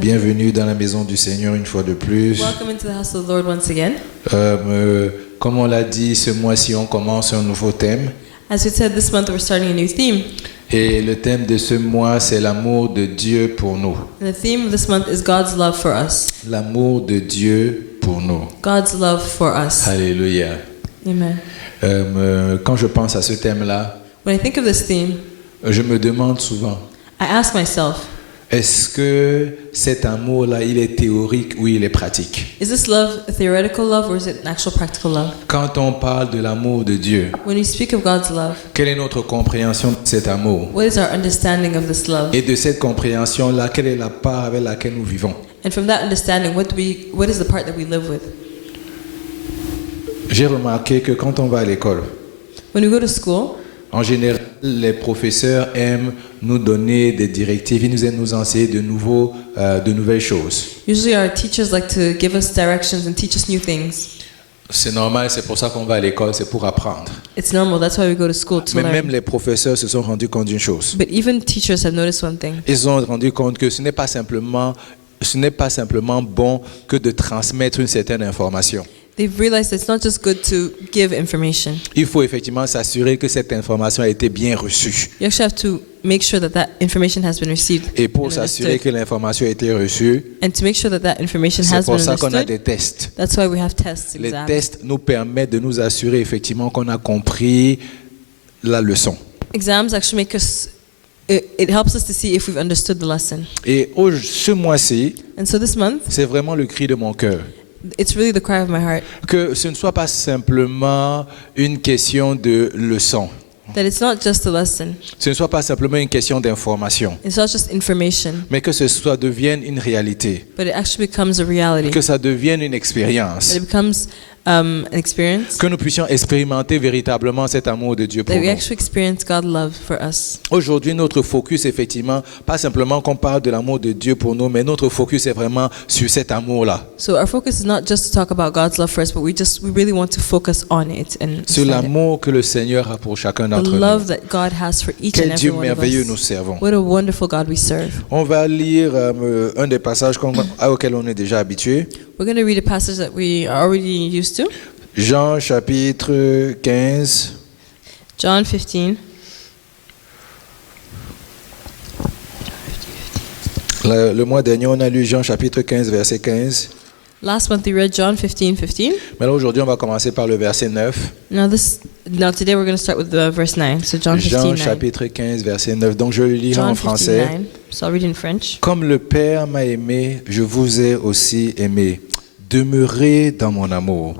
Bienvenue dans la maison du Seigneur une fois de plus. Welcome into the house of the Lord once again. Comme on l'a dit, ce mois-ci, on commence un nouveau thème. As we said, this month we're starting a new theme. Et le thème de ce mois, c'est l'amour de Dieu pour nous. And the theme of this month is God's love for us. L'amour de Dieu pour nous. God's love for us. Alléluia. Amen. Quand je pense à ce thème-là, When I think of this theme, je me demande souvent, I ask myself, est-ce que cet amour-là, il est théorique ou il est pratique? is this love a theoretical love or is it an actual practical love? Quand on parle de l'amour de Dieu, When we speak of God's love, quelle est notre compréhension de cet amour? what is our understanding of this love? Et de cette compréhension-là, quelle est la part avec laquelle nous vivons? And from that understanding, what is the part that we live with? J'ai remarqué que quand on va à l'école, When we go to school, en général, les professeurs aiment nous donner des directives, ils aiment nous enseigner de nouvelles choses. usually our teachers like to give us directions and teach us new things. C'est normal, c'est pour ça qu'on va à l'école, c'est pour apprendre. It's normal, that's why we go to school, to Mais learn. même les professeurs se sont rendus compte d'une chose. But even teachers have noticed one thing. Ils se sont rendus compte que ce n'est pas simplement bon que de transmettre une certaine information. They've realized it's not just good to give information. Il faut effectivement s'assurer que cette information a été bien reçue. You actually have to make sure that information has been received. Et pour and s'assurer understood. que l'information a été reçue, And to make sure that information c'est has pour been ça qu'on a understood, des tests. that's why we have tests, Les exams. tests nous permettent de nous assurer effectivement qu'on a compris la leçon. Exams actually make us, it helps us to see if we've understood the lesson. Et ce mois-ci, And so this month, c'est vraiment le cri de mon cœur. it's really the cry of my heart Que ce ne soit pas simplement une question de leçon. that it's not just a lesson. Ce ne soit pas simplement une question d'information. It's not just information, Mais que devienne une réalité. but it actually becomes a reality. Que ça devienne une expérience. That it becomes an experience. Que nous puissions expérimenter véritablement cet amour de Dieu pour That we nous. actually experience God's love for us. Aujourd'hui, notre focus, effectivement, pas simplement qu'on parle de l'amour de Dieu pour nous, mais notre focus est vraiment sur cet amour-là. So our focus is not just to talk about God's love for us, but we really want to focus on it and Sur understand l'amour que le Seigneur a pour chacun it. d'entre The love nous. that God has for each Quel and Dieu every one of merveilleux nous us. servons. What a wonderful God we serve. On va lire un des passages auxquels on est déjà habitué. We're going to read a passage that we are already used to. Jean chapitre 15. John 15. Le mois dernier, on a lu Jean chapitre 15, verset 15. Last month we read John 15:15. Mais là, aujourd'hui, on va commencer par le verset 9. Now today we're going to start with verse 9. So John 15:9. Jean chapitre 15, verset 9. Donc, je le lirai en John français. 15:9. So I'll read in French. Comme le Père m'a aimé, je vous ai aussi aimé. Demeurez dans mon amour.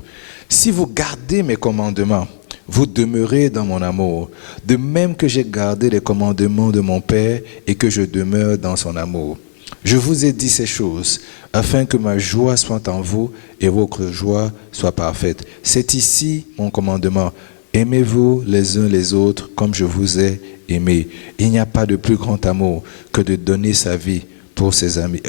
Si vous gardez mes commandements, vous demeurez dans mon amour. De même que j'ai gardé les commandements de mon Père et que je demeure dans son amour. Je vous ai dit ces choses afin que ma joie soit en vous et votre joie soit parfaite. C'est ici mon commandement. Aimez-vous les uns les autres comme je vous ai aimé. Il n'y a pas de plus grand amour que de donner sa vie pour ses amis.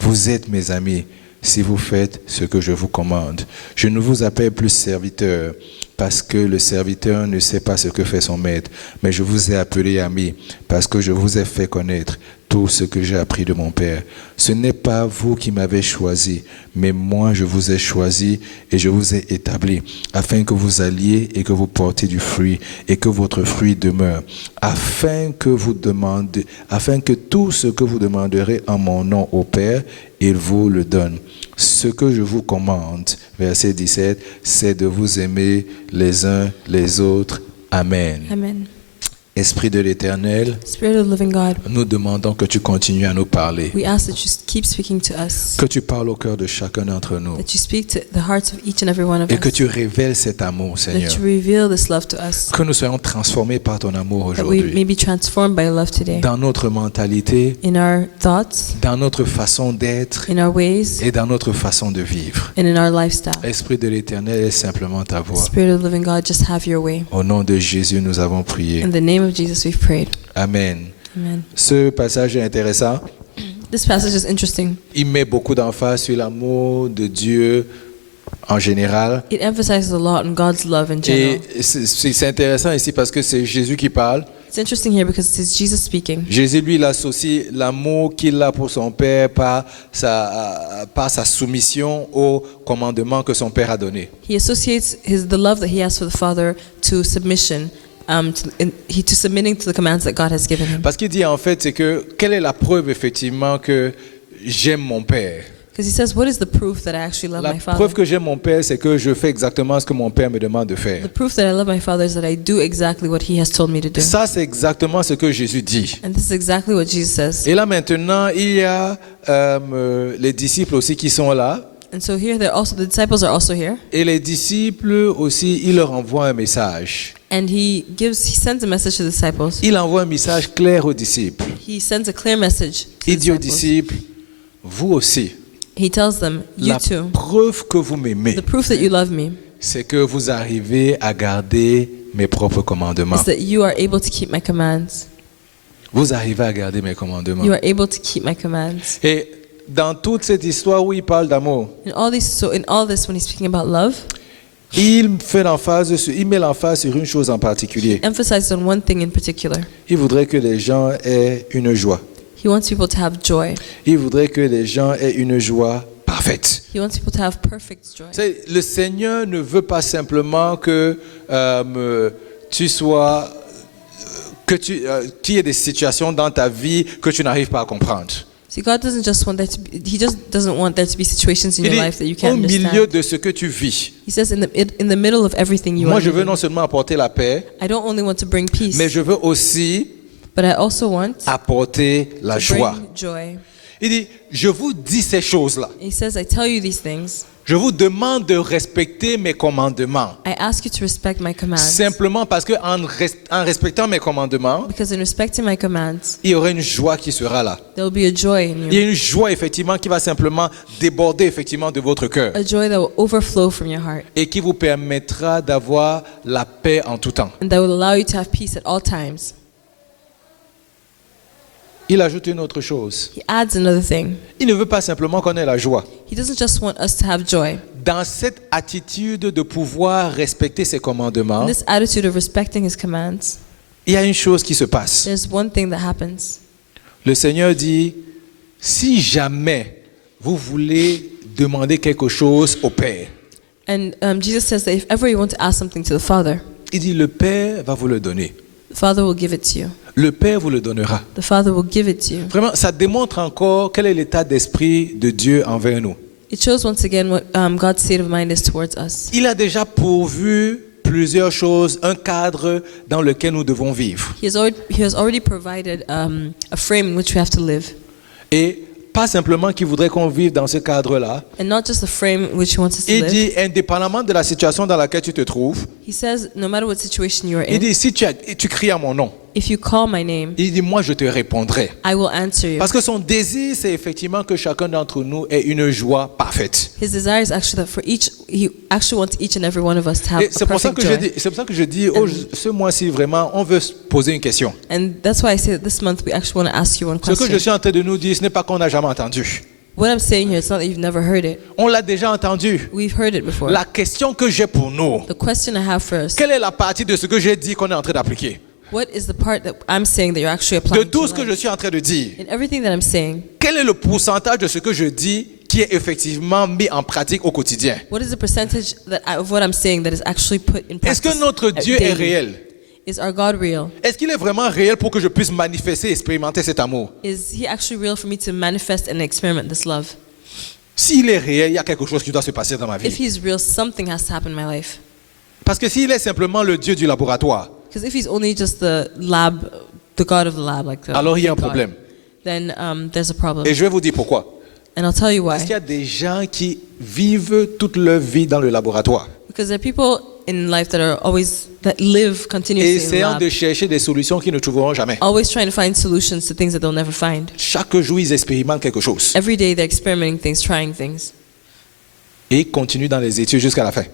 Vous êtes mes amis si vous faites ce que je vous commande. Je ne vous appelle plus serviteur parce que le serviteur ne sait pas ce que fait son maître, mais je vous ai appelé ami parce que je vous ai fait connaître tout ce que j'ai appris de mon Père. Ce n'est pas vous qui m'avez choisi, mais moi je vous ai choisi et je vous ai établi, afin que vous alliez et que vous portiez du fruit et que votre fruit demeure, afin que tout ce que vous demanderez en mon nom au Père, il vous le donne. Ce que je vous commande, verset 17, c'est de vous aimer les uns les autres. Amen. Amen. Esprit de l'Éternel, Spirit of the living God, nous demandons que tu continues à nous parler, we ask that you keep speaking to us, que tu parles au cœur de chacun d'entre nous that you speak to the hearts of each and every one of et que us, tu révèles cet amour, that Seigneur. you reveal this love to us, Que nous soyons transformés par ton amour that we may aujourd'hui, be transformed by love today, dans notre mentalité, in our thoughts, dans notre façon d'être in our ways, et dans notre façon de vivre. and in our lifestyle. Esprit de l'Éternel, est simplement ta voix. Spirit of the living God, just have your way. Au nom de Jésus, nous avons prié. In the name of Jesus we've prayed. Amen. Amen. Ce passage est intéressant. This passage is interesting. Il met beaucoup d'emphase sur l'amour de Dieu en général. It emphasizes a lot on God's love in general. Et c'est intéressant ici parce que c'est Jésus qui parle. It's interesting here because it's Jesus speaking. Jésus, lui, il associe l'amour qu'il a pour son Père par sa soumission au commandement que son Père a donné. He associates the love that he has for the Father to submission, to submitting to the commands that God has given him. Parce qu'il dit en fait, c'est que quelle est la preuve effectivement que j'aime mon Père? Because he says, what is the proof that I actually love La my Father? preuve que j'aime mon Père, c'est que je fais exactement ce que mon Père me demande de faire. The proof that I love my Father is that I do exactly what he has told me to do. Ça, c'est exactement ce que Jésus dit. And this is exactly what Jesus says. Et là maintenant, il y a les disciples aussi qui sont là. And so here the disciples are also here. Et les disciples aussi, il leur envoie un message. And he sends a message to the disciples. Il envoie un message clair aux disciples. He sends a clear message to the Il dit aux disciples. disciples, vous aussi, He tells them, you la too, preuve que vous m'aimez, the proof that you love me c'est que vous arrivez à garder mes propres commandements. is that you are able to keep my commands. Vous arrivez à garder mes commandements. You are able to keep my commands. Et dans toute cette histoire où il parle d'amour, In all this, when he's speaking about love, il met l'emphase sur une chose en particulier. he emphasizes on one thing in particular. Il voudrait que les gens aient une joie. He wants people to have joy. Il voudrait que les gens aient une joie parfaite. He wants people to have perfect joy. Le Seigneur ne veut pas simplement que tu sois, qu'il y ait des situations dans ta vie que tu n'arrives pas à comprendre. See, God doesn't just want there to be, he just doesn't want there to be situations in Il your dit, life that you au can't milieu understand. de ce que tu vis, He says in the middle of everything you moi are je veux living, non seulement apporter la paix, I don't only want to bring peace, mais je veux aussi but I also want apporter la to joie. bring joy. Il dit, je vous dis ces choses-là. He says, I tell you these things. Je vous demande de respecter mes commandements. I ask you to respect my commands. Simplement parce que en respectant mes commandements, Because in respecting my commands, il y aura une joie qui sera là. there will be a joy in Il y you. a une joie effectivement qui va simplement déborder effectivement de votre cœur A joy that will overflow from your heart. et qui vous permettra d'avoir la paix en tout temps. And that will allow you to have peace at all times. Il ajoute une autre chose. He adds another thing. Il ne veut pas simplement qu'on ait la joie. He doesn't just want us to have joy. Dans cette attitude de pouvoir respecter ses commandements, In this attitude of respecting his commands, il y a une chose qui se passe. there's one thing that happens. Le Seigneur dit, si jamais vous voulez demander quelque chose au Père, And Jesus says that if ever you want to ask something to the Father, il dit, le Père va vous le donner. the Father will give it to you. Le Père vous le donnera. The Father will give it to you. Vraiment, ça démontre encore quel est l'état d'esprit de Dieu envers nous. It shows once again what God's state of mind is towards us. Il a déjà pourvu plusieurs choses, un cadre dans lequel nous devons vivre. He has already provided a frame in which we have to live. Et pas simplement qu'il voudrait qu'on vive dans ce cadre-là. And not just the frame in which he wants us to Il live. dit, indépendamment de la situation dans laquelle tu te trouves, He says, no matter what situation you are il in, dit, si tu cries à mon nom, if you call my name, il dit, moi je te répondrai. I will answer you. Parce que son désir, c'est effectivement que chacun d'entre nous ait une joie parfaite. His desire is actually that he actually wants each and every one of us to have Et a c'est pour ça perfect que joy. c'est pour ça que je dis, oh, ce mois-ci, vraiment, on veut se poser une question. And that's why I say that this month we actually want to ask you one Ce que je question. suis en train de nous dire, ce n'est pas qu'on n'a jamais entendu. What I'm saying here, it's not that you've never heard it. On l'a déjà entendu. We've heard it before. La question que j'ai pour nous, The question I have for us, quelle est la partie de ce que j'ai dit qu'on est en train d'appliquer? what is the part that I'm saying that you're actually De applying to tout your ce que je life? suis en train de dire, In everything that I'm saying, quel est le pourcentage de ce que je dis qui est effectivement mis en pratique au quotidien? what is the percentage of what I'm saying that is actually put in Est-ce practice? que notre Dieu est daily? réel? Is our God real? Est-ce qu'il est vraiment réel pour que je puisse manifester et expérimenter cet amour? Is he actually real for me to manifest and experiment this love? S'il est réel, il y a quelque chose qui doit se passer dans ma If vie. he's real, something has to happen in my life. Parce que s'il est simplement le Dieu du laboratoire, Because if he's only just the God of the lab, like the alors il y a un God, problème. then there's a problem. Et je vais vous dire pourquoi. And I'll tell you Parce qu'il y why. a des gens qui vivent toute leur vie dans le laboratoire, Because there are people in life that live continuously in the essayant lab, de chercher des solutions qu'ils ne trouveront jamais. always trying to find solutions to things that they'll never find. Chaque jour, ils expérimentent quelque chose. Every day they're experimenting things, trying things. Et ils continuent dans les études jusqu'à la fin.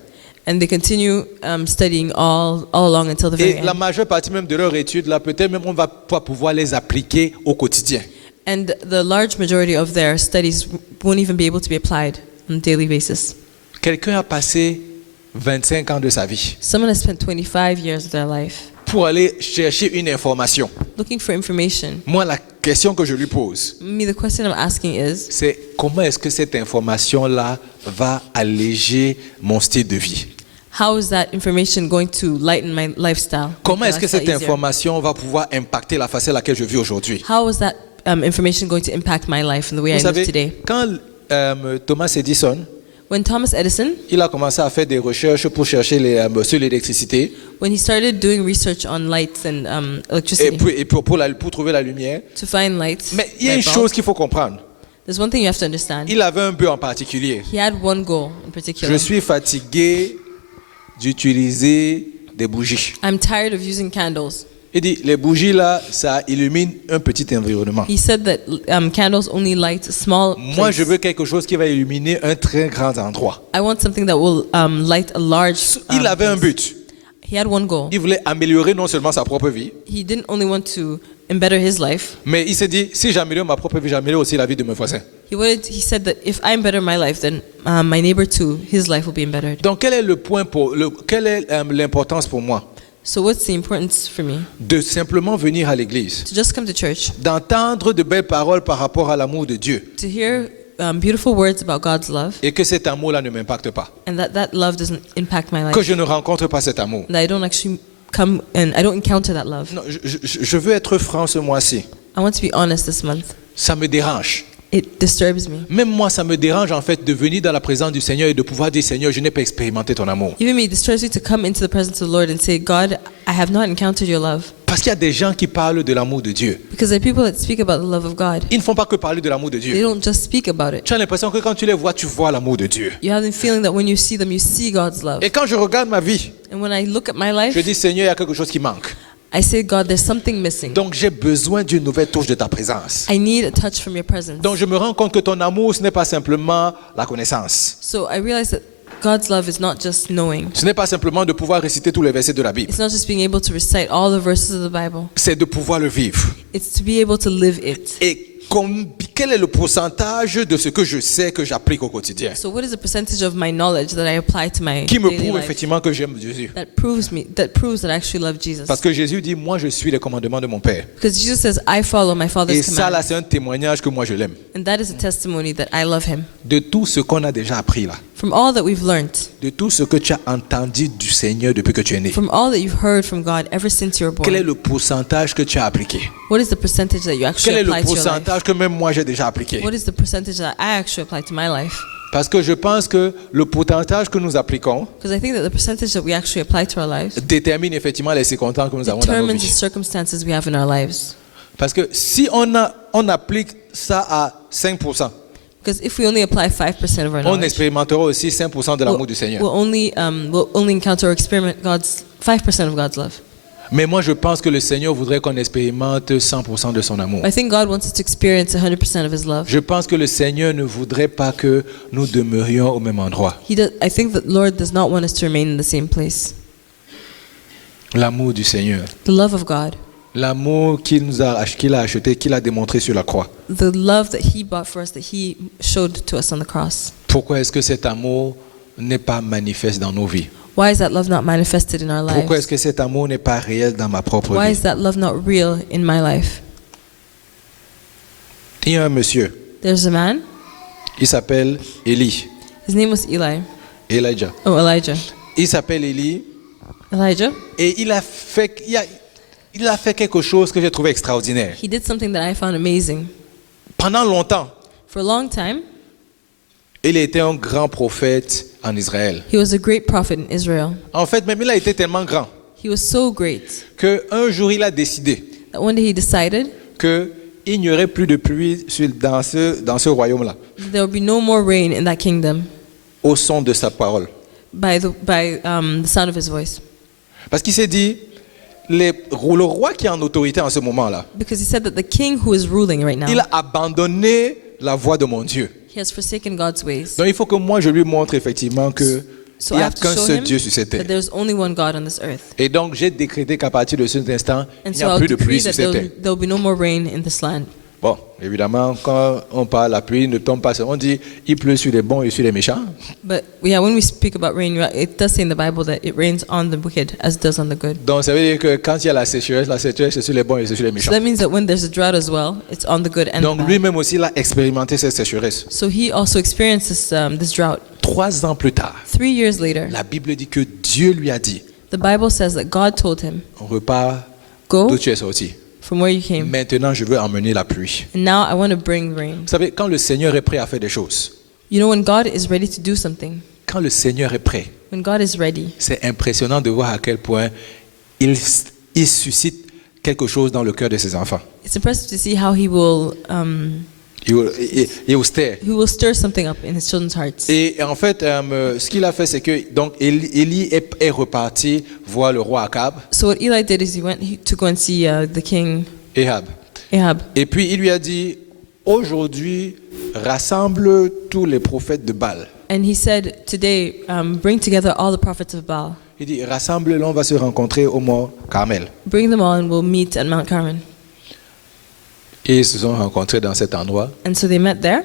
And they continue studying all along until the very Et la end. majeure partie même de leurs études, là, peut-être même on va pas pouvoir les appliquer au quotidien. And the large majority of their studies won't even be able to be applied on a daily basis. Quelqu'un a passé 25 ans de sa vie Someone has spent 25 years of their life pour aller chercher une information. looking for information. Moi, la question que je lui pose, Me, the question I'm asking is, c'est comment est-ce que cette information-là va alléger mon style de vie? how is that information going to lighten my lifestyle? Comment make est-ce my que cette lifestyle easier? information va pouvoir impacter la façon à laquelle je vis aujourd'hui? How is that information going to impact my life and the way Vous I live savez, today? quand Thomas Edison, When Thomas Edison, il a commencé à faire des recherches pour chercher sur l'électricité when he started doing research on lights and et, electricity pour trouver la lumière, to find lights, mais il y a une light bulbs, chose qu'il faut comprendre. there's one thing you have to understand. Il avait un but en particulier. He had one goal in particular. Je suis fatigué d'utiliser des bougies. I'm tired of using candles. Il dit, les bougies là, ça illumine un petit environnement. He said that candles only light a small Moi, place. je veux quelque chose qui va illuminer un très grand endroit. I want something that will light a large Il avait un place. but. He had one goal. Il voulait améliorer non seulement sa propre vie, He didn't only want to better his life. mais il s'est dit, si j'améliore ma propre vie, j'améliore aussi la vie de mes voisins. He said that if I better my life, then my neighbor too, his life will be embettered. Donc, quel est le point quelle est l'importance pour moi So what's the importance for me? de simplement venir à l'église, To just come to church, d'entendre de belles paroles par rapport à l'amour de Dieu, to hear beautiful words about God's love, et que cet amour-là ne m'impacte pas, and that love doesn't impact my que life. je ne rencontre pas cet amour. That I don't actually come and I don't encounter that love. Non, je veux être franc ce mois-ci. I want to be honest this month. Ça me dérange. It disturbs me. Même moi, ça me dérange en fait de venir dans la présence du Seigneur et de pouvoir dire, Seigneur, je n'ai pas expérimenté ton amour. Even me, it disturbs me to come into the presence of the Lord and say, God, I have not encountered your love. Parce qu'il y a des gens qui parlent de l'amour de Dieu. Because there are people that speak about the love of God. Ils ne font pas que parler de l'amour de They Dieu. don't just speak about it. Tu as l'impression que quand tu les vois, tu vois l'amour de Dieu. You have the feeling that when you see them, you see God's love. Et quand je regarde ma vie, And when I look at my je life, dis, Seigneur, il y a quelque chose qui manque. I say, God, there's something missing. Donc j'ai besoin d'une nouvelle touche de ta présence. I need a touch from your presence. Donc je me rends compte que ton amour, ce n'est pas simplement la connaissance. So I realize that God's love is not just knowing. Ce n'est pas simplement de pouvoir réciter tous les versets de la Bible. It's not just being able to recite all the verses of the Bible. C'est de pouvoir le vivre. It's to be able to live it. Et quel est le pourcentage de ce que je sais que j'applique au quotidien So what is the percentage of my knowledge that I apply to my qui me daily prouve life effectivement que j'aime Jésus? that proves that I actually love Jesus? Parce que Jésus dit, moi je suis les commandements de mon Père. Because Jesus says, I follow my Et Father's ça là, command. c'est un témoignage que moi je l'aime. And that is a testimony that I love him. De tout ce qu'on a déjà appris là. From all that we've learned, De tout ce que tu as entendu du Seigneur depuis que tu es né. from all that you've heard from God ever since you were Quel est born, le pourcentage que tu as appliqué? what is the percentage that you Quel actually est le apply to your life? pourcentage que même moi j'ai déjà appliqué? What is the percentage that I actually apply to my life? Parce que je pense que le pourcentage que nous appliquons Because I think that the percentage that we actually apply to our lives détermine effectivement les circonstances que nous avons dans nos determines the vies. circumstances we have in our lives. Parce que si on applique ça à 5%, Because if we only apply 5% of our on knowledge, expérimentera aussi 5% de l'amour du Seigneur. we'll only encounter or experiment 5% of God's love. Mais moi, je pense que le Seigneur voudrait qu'on expérimente 100% de son amour. I think God wants us to experience 100% of His love. Je pense que le Seigneur ne voudrait pas que nous demeurions au même endroit. I think that Lord does not want us to remain in the same place. L'amour du Seigneur. The love of God, L'amour qu'il a acheté, qu'il a démontré sur la croix. the love that He bought for us, that He showed to us on the cross. Pourquoi est-ce que cet amour n'est pas manifeste dans nos vies? Why is that love not manifested in our Pourquoi est-ce lives? que cet amour n'est pas réel dans ma propre Why vie? is that love not real in my life? Il y a un monsieur, There's a man, il s'appelle Élie, his name was Elijah. Elijah. Il s'appelle Élie Elijah, et il a fait quelque chose que j'ai trouvé extraordinaire. he did something that I found amazing. Pendant longtemps, For a long time, il était un grand prophète en Israël. he was a great prophet in Israel. En fait, même il a été tellement grand He was so great qu'un jour il a décidé that one day he decided qu'il n'y aurait plus de pluie dans ce royaume-là, there will be no more rain in that kingdom au son de sa parole. by the sound of his voice. Parce qu'il s'est dit, le roi qui est en autorité en ce moment-là, Because he said that the king who is ruling right now, il a abandonné la voie de mon Dieu. he has forsaken God's ways. Donc il faut que moi je lui montre effectivement que So il I n'y a have to qu'un show seul him Dieu sur cette that terre. there's only one God on this earth. Et donc j'ai décrété qu'à partir de cet instant, il And n'y so a I'll plus de pluie decree sur that cette terre. there will be no more rain in this land. Bon, évidemment, quand on parle, la pluie ne tombe pas. On dit, il pleut sur les bons et sur les méchants. But yeah, when we speak about rain, it does say in the Bible that it rains on the wicked as it does on the good. Donc, ça veut dire que quand il y a la sécheresse, c'est sur les bons et c'est sur les So méchants. that means that when there's a drought as well, it's on the good and the Donc, bad. lui-même aussi, il a expérimenté cette sécheresse. So he also experienced this drought. 3 ans plus tard, 3 years later, la Bible dit que Dieu lui a dit, the Bible says that God told him, repars "Go d'où tu es sorti. from where you came, Maintenant, je veux emmener la pluie. and now I want to bring rain." Vous savez, quand le Seigneur est prêt à faire des choses, You know, when God is ready to do something, quand le Seigneur est prêt, when God is ready, c'est impressionnant de voir à quel point il suscite quelque chose dans le cœur de ses enfants. it's impressive to see how he will Stir. stir something up in his children's hearts. Et en fait, ce qu'il a fait, c'est que donc Élie est reparti voir le roi Akab, So what Eli did is he went to go and see the king Ahab. Ahab, Et puis il lui a dit, aujourd'hui, rassemble tous les prophètes de Baal. and he said, "Today, bring together all the prophets of Baal. Il dit, rassemble-les, on va se rencontrer au mont Carmel. Bring them all, and we'll meet at Mount Carmel." Et ils se sont rencontrés dans cet endroit. And so they met there,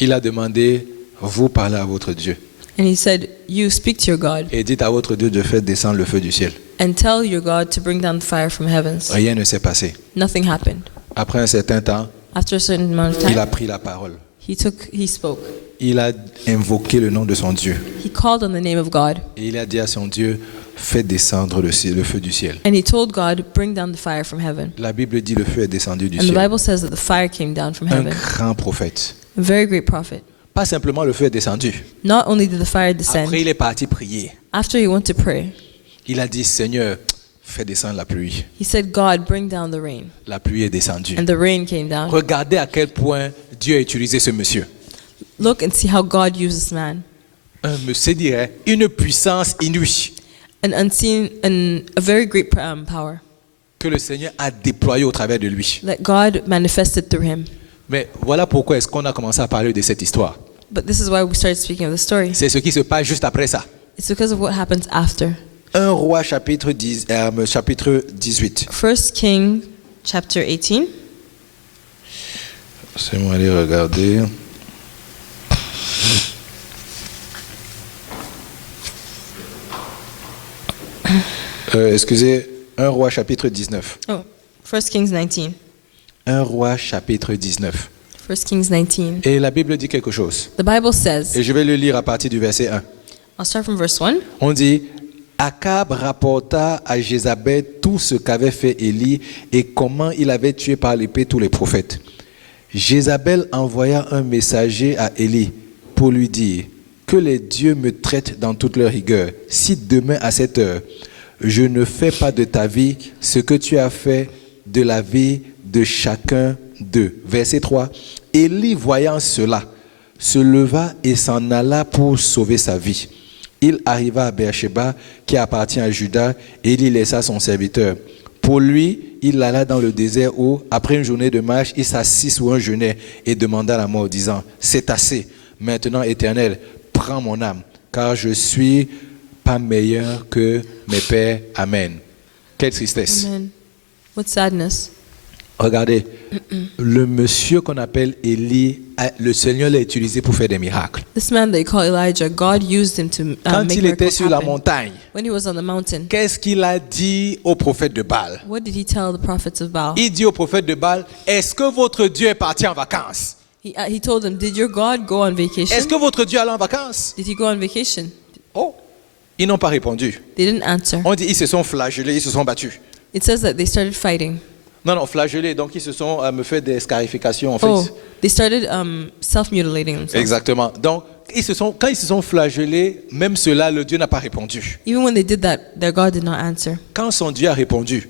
Il a demandé, vous parlez à votre Dieu. and he said, "You speak to your God Et dites à votre Dieu de faire descendre le feu du ciel. and tell your God to bring down the fire from heavens." Rien ne s'est passé. Nothing happened. Après un certain temps, After a certain amount of il a time, pris la parole. he spoke. Il a invoqué le nom de son Dieu. He called on the name of God, Et il a dit à son Dieu, fais descendre le feu du ciel. and he told God, "Bring down the fire from heaven." La Bible dit le feu est descendu du And the ciel. Bible says that the fire came down from Un heaven. grand prophète. A very great prophet. Pas simplement le feu est descendu. Not only did the fire Après, descend, il est parti prier. after he went to pray, Il a dit, Seigneur, fais descendre la pluie. he said, "God, bring down the rain." La pluie est descendue. And the rain came down. Regardez à quel point Dieu a utilisé ce monsieur. Look and see how God used this man. Un monsieur dirait, une puissance inouïe An unseen and a very great power que le Seigneur a déployée au travers de lui. that God manifested through him. Mais voilà pourquoi est-ce qu'on a commencé à parler de cette histoire. But this is why we started speaking of the story. C'est ce qui se passe juste après ça. It's because of what happens after. 1 Roi chapitre 18. 1 King chapter 18. Laissez-moi aller regarder. Excusez, 1 Roi chapitre 19. Oh, 1 Kings 19. 1 Roi chapitre 19. 1 Kings 19. Et la Bible dit quelque chose. The Bible says, Et je vais le lire à partir du verset 1. I'll start from verse 1. On dit, Akab rapporta à Jézabel tout ce qu'avait fait Élie et comment il avait tué par l'épée tous les prophètes. Jézabel envoya un messager à Élie pour lui dire, que les dieux me traitent dans toute leur rigueur, si demain à cette heure, je ne fais pas de ta vie ce que tu as fait de la vie de chacun d'eux. Verset 3. Élie, voyant cela, se leva et s'en alla pour sauver sa vie. Il arriva à Beersheba, qui appartient à Juda, et il y laissa son serviteur. Pour lui, il alla dans le désert où, après une journée de marche, il s'assit sous un genêt et demanda la mort, disant, c'est assez, maintenant, Éternel, prends mon âme, car je suis pas meilleur que mes pères. Amen. Quelle tristesse. Amen. What sadness. Regardez, le monsieur qu'on appelle Élie, le Seigneur l'a utilisé pour faire des miracles. This man that you call Elijah, God used him to Quand make il était miracles sur la happen. montagne, When he was on the mountain, qu'est-ce qu'il a dit aux prophètes de Baal? what did he tell the prophets of Baal? Il dit aux prophètes de Baal, est-ce que votre Dieu est parti en vacances? He told them, did your God go on vacation? Est-ce que votre Dieu allait en vacances? Did he go on vacation? Oh, ils n'ont pas répondu. They didn't answer. On dit ils se sont flagellés, ils se sont battus. It says that they started fighting. Non, flagellés, donc ils se sont me fait des scarifications en fait. Oh, they started self-mutilating themselves. Exactement. Donc quand ils se sont flagellés, même cela, le Dieu n'a pas répondu. Even when they did that, their God did not answer. Quand son Dieu a répondu,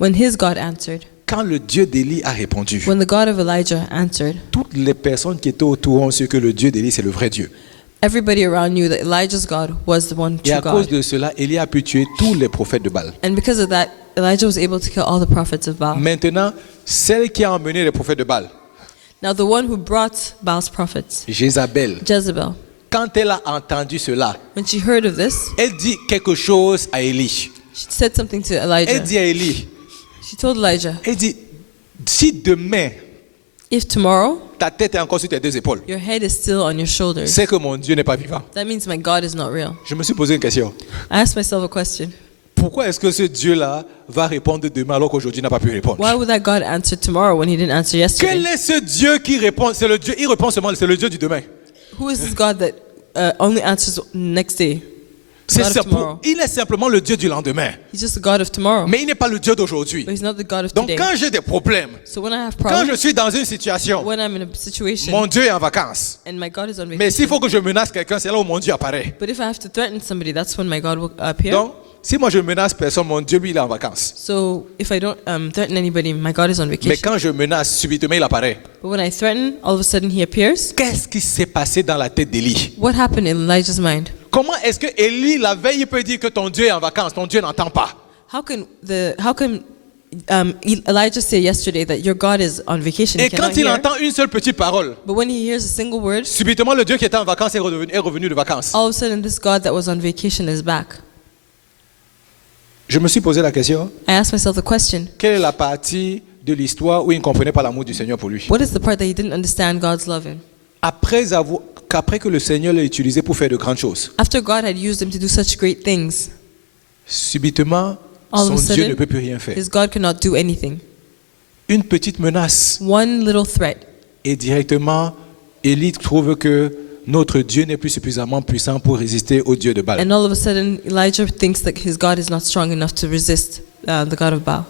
When his God answered, quand le Dieu d'Élie a répondu, when the God of Elijah answered, toutes les personnes qui étaient autour ont su que le Dieu d'Élie, c'est le vrai Dieu. everybody around knew that Elijah's God was the one Et true à cause God. de cela, Élie a pu tuer tous les prophètes de Baal. And because of that, Elijah was able to kill all the prophets of Baal. Maintenant, celle qui a emmené les prophètes de Baal, Now the one who brought Baal's prophets, Jézabel, Jezebel, quand elle a entendu cela, when she heard of this, elle dit quelque chose à Élie. she said something to Elle Elijah. dit à Élie, She told Elijah, elle dit, Si demain, If tomorrow ta tête est encore sur tes deux épaules, your head is still on your shoulders, c'est que mon Dieu n'est pas vivant. that means my God is not real. Je me suis posé une question. I asked myself a question. Pourquoi est-ce que ce Dieu-là va répondre demain alors qu'aujourd'hui n'a pas pu répondre? Why would that God answer tomorrow when he didn't answer yesterday? Quel est ce Dieu qui répond? C'est le Dieu, il répond seulement, c'est le Dieu du demain. Who is this God that only answers next day? C'est God of simple. tomorrow. Il est simplement le Dieu du lendemain. He's just the God of tomorrow, Mais il n'est pas le Dieu d'aujourd'hui. but he's not the God of Donc today. quand j'ai des problèmes, So when I have quand problems, je suis dans une situation, when I'm in a situation mon Dieu est en vacances. and my God is on Mais vacation, s'il faut que je menace quelqu'un, c'est là où mon Dieu apparaît. but if I have to threaten somebody, that's when my God will appear. Donc, si moi je menace personne, mon Dieu, lui, il est en vacances. So if I don't threaten anybody, my God is on Mais vacation. quand je menace, subitement, il apparaît. But when I threaten, all of a sudden he appears. Qu'est-ce qui s'est passé dans la tête d'Élie? What happened in Elijah's mind? Comment est-ce que Élie, la veille, il peut dire que ton Dieu est en vacances, ton Dieu n'entend pas? How can Elijah say yesterday that your God is on vacation? Et He cannot quand il hear? entend une seule petite parole, But when he hears a single word, subitement, le Dieu qui était en vacances est revenu de vacances. all of a sudden this God that was on vacation is back. Je me suis posé la question, I asked myself the question, quelle est la partie de l'histoire où il ne comprenait pas l'amour du Seigneur pour lui? what is the part that he didn't understand God's love in? Qu'après que le Seigneur l'a utilisé pour faire de grandes choses, After God had used him to do such great things, subitement, all of son a Dieu ne sudden, peut plus rien faire. his God cannot do anything. Une petite menace. One little threat, Et directement, Élie trouve que notre Dieu n'est plus suffisamment puissant pour résister au Dieu de Baal. and all of a sudden Elijah thinks that his God is not strong enough to resist the God of Baal.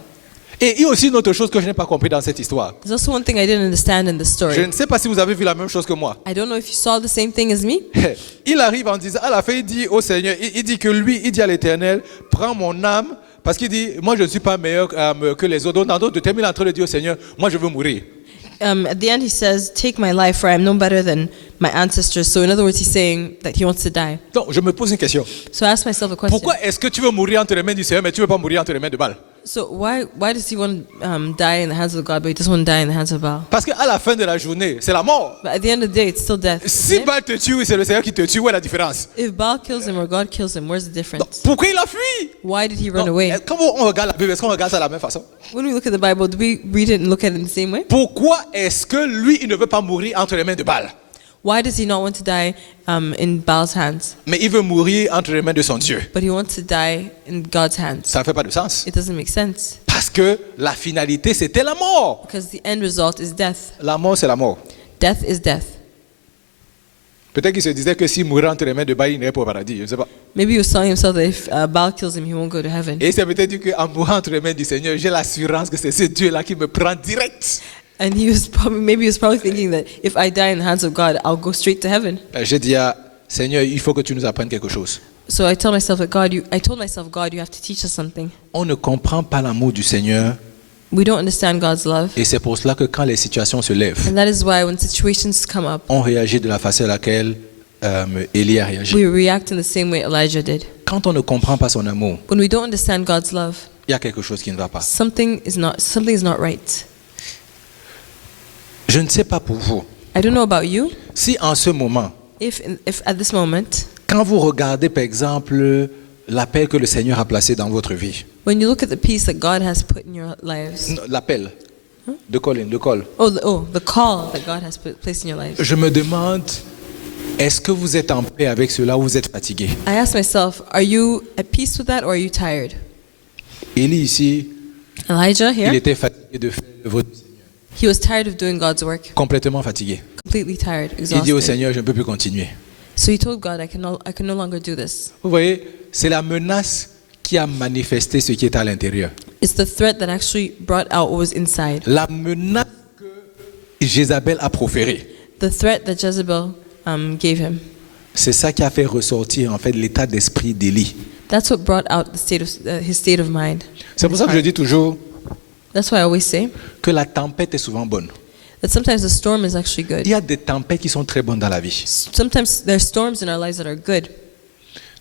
Et il y a aussi une autre chose que je n'ai pas compris dans cette histoire. There's also one thing I didn't understand in this Je story. ne sais pas si vous avez vu la même chose que moi. I don't know if you saw the same thing as me. Il arrive en disant, à la fin, il dit au Seigneur, il dit que lui, il dit à l'Éternel, prends mon âme, parce qu'il dit, moi je ne suis pas meilleur que les autres. Donc, dans d'autres termes, il est en train de dire au Seigneur, moi je veux mourir. At the end, he says, "Take my life, for I am no better than my ancestors." So, in other words, he's saying that he wants to die. Donc, je me pose une question. So, I asked myself a question. Pourquoi est-ce que tu veux mourir entre les mains du Seigneur, mais tu ne veux pas mourir entre les mains de Baal? So, why does he want to die in the hands of God, but he doesn't want to die in the hands of Baal? Parce qu'à la fin de la journée, c'est la mort. But at the end of the day, it's still death. Si isn't it? Baal te tue, c'est le Seigneur qui te tue, où est la différence? If Baal kills him or God kills him, where's the Donc, difference? pourquoi il a fui? Why did he run Donc, away? quand on regarde la Bible, est-ce qu'on regarde ça de la même façon? When we look at the Bible, do we read it and look at it in the same way? Pourquoi est-ce que lui, il ne veut pas mourir entre les mains de Baal? Why does he not want to die in Baal's hands, Mais il veut mourir entre les mains de son Dieu. but he wants to die in God's hands? Ça ne fait pas de sens. It doesn't make sense, Parce que la finalité, c'était la mort. because the end result is death. La mort, c'est la mort. Death is death. Peut-être qu'il se disait que s'il mourait entre les mains de Baal, il n'irait pas au paradis. Je ne sais pas. Maybe he was telling himself that if Baal kills him, he won't go to heaven. Et il s'est peut-être dit qu'en mourant entre les mains du Seigneur, j'ai l'assurance que c'est ce Dieu-là qui me prend direct. And maybe he was probably thinking that if I die in the hands of God, I'll go straight to heaven. J'ai dit à Seigneur, il faut que tu nous apprennes quelque chose. So I told myself, God, you have to teach us something. On ne comprend pas l'amour du Seigneur. We don't understand God's love. Et c'est pour cela que quand les situations se lèvent, And that is why when situations come up, on réagit de la façon à laquelle Élie a réagi. we react in the same way Elijah did. Quand on ne comprend pas son amour, When we don't understand God's love, il y a quelque chose qui ne va pas. something is not right. Je ne sais pas pour vous. I don't know about you. Si en ce moment, If at this moment, quand vous regardez par exemple l'appel que le Seigneur a placé dans votre vie, when you look at the peace that God has put in your lives, non, l'appel de Colin, de Col, the call that God has placed in your lives, je me demande, est-ce que vous êtes en paix avec cela ou vous êtes fatigué? I ask myself, are you at peace with that or are you tired? Élie ici, Elijah il here, était fatigué de faire l'œuvre du Seigneur, he was tired of doing God's work, complètement fatigué. completely tired, Il dit au exhausted. Seigneur, je ne peux plus continuer. So he told God, I can no longer do this. Vous voyez, c'est la menace qui a manifesté ce qui est à l'intérieur. It's the threat that actually brought out what was inside. La menace que Jézabel a proférée, The threat that Jezebel gave him. c'est ça qui a fait ressortir en fait l'état d'esprit d'Élie. That's what brought out his state of mind. C'est pour ça que je dis toujours That's why I always say que la tempête est souvent bonne. that sometimes the storm is actually good. Il y a des tempêtes qui sont très bonnes dans la vie. Sometimes there are storms in our lives that are good.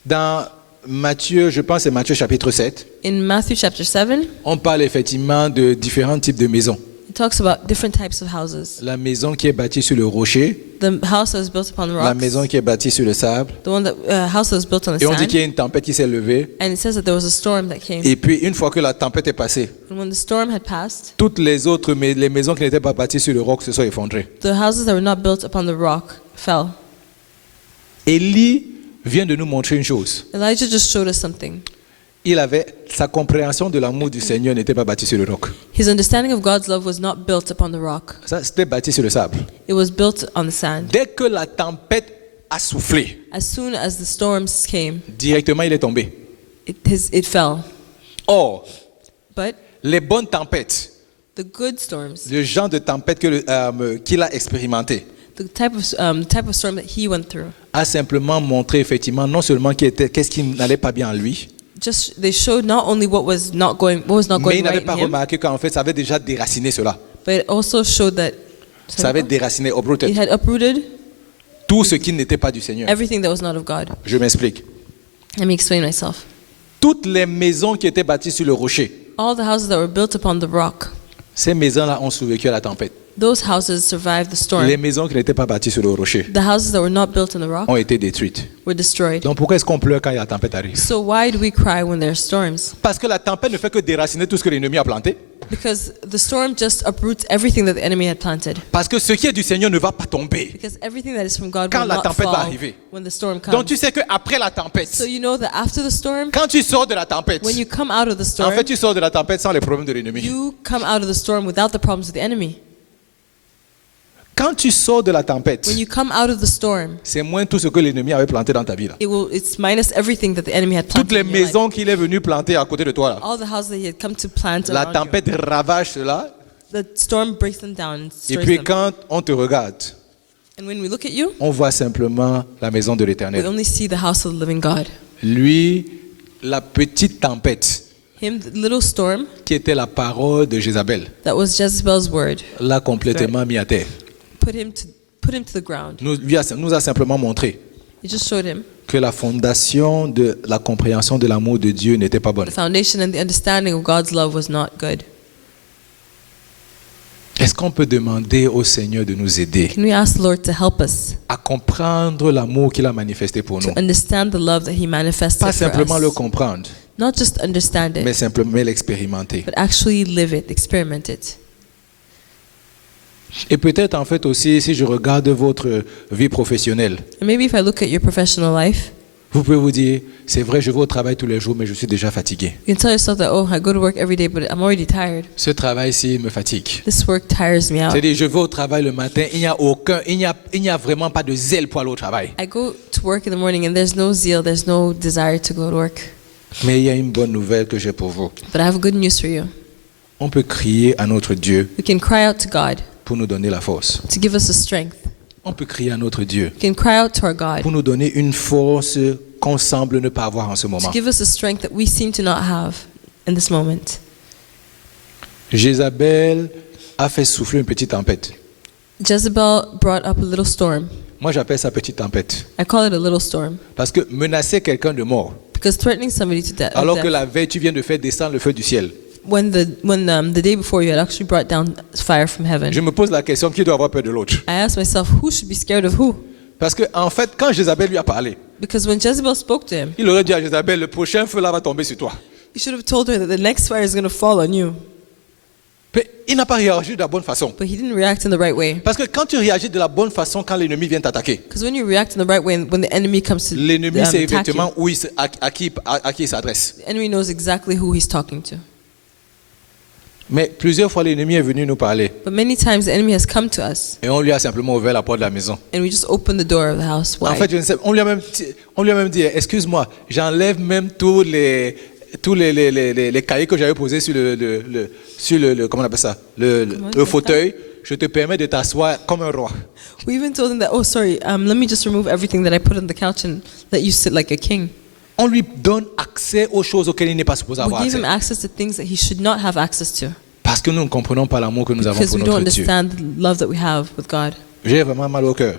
Dans Matthieu, je pense que c'est Matthieu chapitre 7, In Matthew chapter 7, on parle effectivement de différents types de maisons. it It talks about different types of houses. la maison qui est bâtie sur le rocher, The house that was built upon the la rocks, maison qui est bâtie sur le sable. the house that was built on the Et on dit sand. qu'il y a une tempête qui s'est levée. And it says that there was a storm that came. Et puis, une fois que la tempête est passée, And when the storm had passed, toutes les autres les maisons qui n'étaient pas bâties sur le roc se sont effondrées. the houses that were not built upon the rock fell. Élie vient de nous montrer une chose. Elijah just showed us something. Sa compréhension de l'amour du Seigneur n'était pas bâtie sur le roc. His understanding of God's love was not built upon the rock. Ça, c'était bâti sur le sable. It was built on the sand. Dès que la tempête a soufflé, As soon as the storms came, directement il est tombé. it fell. Or, But les bonnes tempêtes, the good storms, le genre de tempête qu'il a expérimenté, the type of storm that he went through, a simplement montré effectivement non seulement qu'est-ce qui n'allait pas bien en lui, they showed not only what was not going mais il right n'avait in pas him, remarqué qu'en fait ça avait déjà déraciné cela. but it also showed that Ça avait déraciné, it uprooted, had uprooted tout ce qui n'était pas du Seigneur. everything that was not of God. Je m'explique. Let me explain myself. Toutes les maisons qui étaient bâties sur le rocher, All the houses that were built upon the rock, ces maisons-là ont survécu à la tempête. those houses survived the storm. Les maisons qui n'étaient pas bâties sur le rocher The houses that were not built on the rock ont été détruites. were destroyed. Donc pourquoi est-ce qu'on pleure quand la tempête arrive? So why do we cry when there are storms? Parce que la tempête ne fait que déraciner tout ce que l'ennemi a planté. Because the storm just uproots everything that the enemy had planted. Parce que ce qui est du Seigneur ne va pas tomber. Because everything that is from God Quand will la not tempête va fall arriver. when the storm Donc comes. tu sais qu'après la tempête, So you know that after the storm, quand tu sors de la tempête, when you come out of the en storm, fait tu sors de la tempête sans les problèmes de l'ennemi. you come out of the storm without the problems of the enemy. Quand tu sors de la tempête, When you come out of the storm, c'est moins tout ce que l'ennemi avait planté dans ta vie là. it's minus everything that the enemy had Toutes planted les in your life. maisons qu'il est venu planter à côté de toi là. All the houses that he had come to plant La around you. tempête ravage cela. The storm breaks them down and Et destroys puis them. quand on te regarde, And when we look at you, on voit simplement la maison de we l'Éternel. only see the house of the living God. Lui, la petite tempête Him, the little storm qui était la parole de Jézabel, that was Jezebel's word, l'a complètement mis à terre. put him to the ground. Nous a simplement montré It just showed him que la fondation de la compréhension de l'amour de Dieu n'était pas bonne. the foundation and the understanding of God's love was not good. Est-ce qu'on peut demander au Seigneur de nous aider Can we ask the Lord to help us à comprendre l'amour qu'il a manifesté pour nous? to understand the love that He manifested Pas for simplement le us? comprendre, Not just understand mais it, simplement l'expérimenter. but actually live it, experiment it. Et peut-être en fait aussi, si je regarde votre vie professionnelle, And maybe if I look at your professional life, vous pouvez vous dire, c'est vrai, je vais au travail tous les jours, mais je suis déjà fatigué. you can tell yourself that, oh, I go to work every day, but I'm already tired. Ce travail-ci me fatigue. This work tires me out. C'est-à-dire, je vais au travail le matin, il n'y a vraiment pas de zèle pour aller au travail. I go to work in the morning and there's no zeal, there's no desire to go to work. Mais il y a une bonne nouvelle que j'ai pour vous. But I have good news for you. On peut crier à notre Dieu We can cry out to God pour nous donner la force. to give us the strength. On peut crier à notre Dieu We can cry out to our God pour nous donner une force qu'on semble ne pas avoir en ce to moment. give us the strength that we seem to not have in this moment. Jézabel a fait souffler une petite tempête. Jezebel brought up a little storm. Moi, j'appelle ça petite tempête. I call it a little storm Parce que menacer quelqu'un de mort, because threatening somebody to death. alors que la veille, tu viens de faire descendre le feu du ciel. When the day before you had actually brought down fire from heaven. Je me pose la question, qui doit avoir peur de l'autre? I asked myself, who should be scared of who? Parce que en fait, quand Jézabel lui a parlé, Because when Jezebel spoke to him, il aurait dit à Jézabel, le prochain feu là va tomber sur toi. you should have told her that the next fire is going to fall on you. Mais il n'a pas réagi de la bonne façon. But he didn't react in the right way. Parce que quand tu réagis de la bonne façon quand l'ennemi vient t'attaquer, Because when you react in the right way, when the enemy comes to l'ennemi sait attack you, effectivement où à qui il s'adresse. the enemy knows exactly who he's talking to. Mais plusieurs fois, l'ennemi est venu nous parler But many times the enemy has come to us et on lui a simplement ouvert la porte de la maison. and we just open the door of the house En wide. fait, je ne sais, on lui a même dit, excuse-moi, j'enlève même tous les cahiers que j'avais posés sur le comment on appelle ça, le fauteuil. Je te permets de t'asseoir comme un roi. We even told him that, oh, sorry, let me just remove everything that I put on the couch and let you sit like a king. On lui donne accès aux choses auxquelles il n'est pas supposé We avoir give accès. him access to things that he should not have access to Parce que nous ne comprenons pas l'amour que nous avons because pour we don't notre Dieu. understand the love that we have with God. J'ai vraiment mal au cœur.